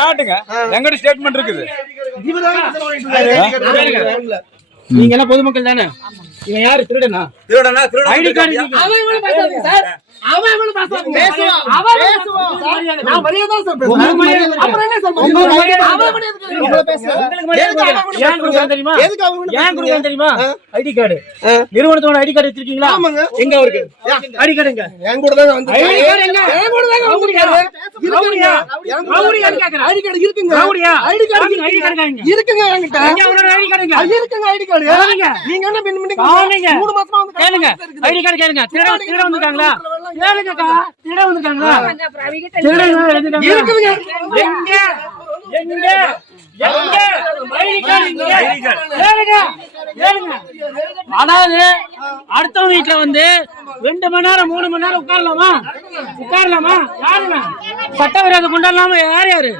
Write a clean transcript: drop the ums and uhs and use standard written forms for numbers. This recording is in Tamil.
காட்டுங்க. எங்கட ஸ்டேட்மெண்ட் இருக்குது. நீங்க எல்லாம் பொதுமக்கள் தானே? இவன் யாரு? திருடனா? ஐடி கார்டு அவன் பேசாதீங்க சார். அவன் பேசாதீங்க. பேசுவான். நான் மரியாதை சார் பேசுறேன். அப்புறம் என்ன சார்? அவன் மரியாதை பேசுறேன். ஏன் குடுக்குறேன் தெரியுமா? ஏன் குடுக்குறேன் தெரியுமா? ID card. நிறுவனத்தோட ஐடி கார்டு வச்சிருக்கீங்களா? ஆமாங்க. எங்க இருக்கு? ஐடி கார்டு எங்க? என் கூட தான் வந்து. ஐடி கார்டு எங்க? என் கூட தான் வந்து. ரவுடியா? ரவுடியா கேக்குறேன். ஐடி கார்டு இருக்குங்க. ரவுடியா? ஐடி கார்டு இருக்குங்க என்கிட்ட. எங்க உங்களோட ஐடி கார்டு எங்க? இருக்குங்க ஐடி கார்டு. நீங்க என்ன பின் பண்ணி 3 மாசமா வந்து கேளுங்க. ஐடி கார்டு கேளுங்க. திருட வந்துட்டாங்களா? கேளுங்கக்கா. திருட வந்துட்டாங்களா? திருட வந்துட்டாங்களா? இருக்குங்க. எங்க? எங்க? எங்க? ஐடி கார்டு எங்க? கேளுங்க. கேளுங்க. அதாவது அடுத்த வீட்ல வந்து 2 மணி நேரம் 3 மணி நேரம் உட்காரலாமா? உட்காரலாமா? யாருங்க? சட்டவிரோத கொண்டாடலாமா? யார் யாரு?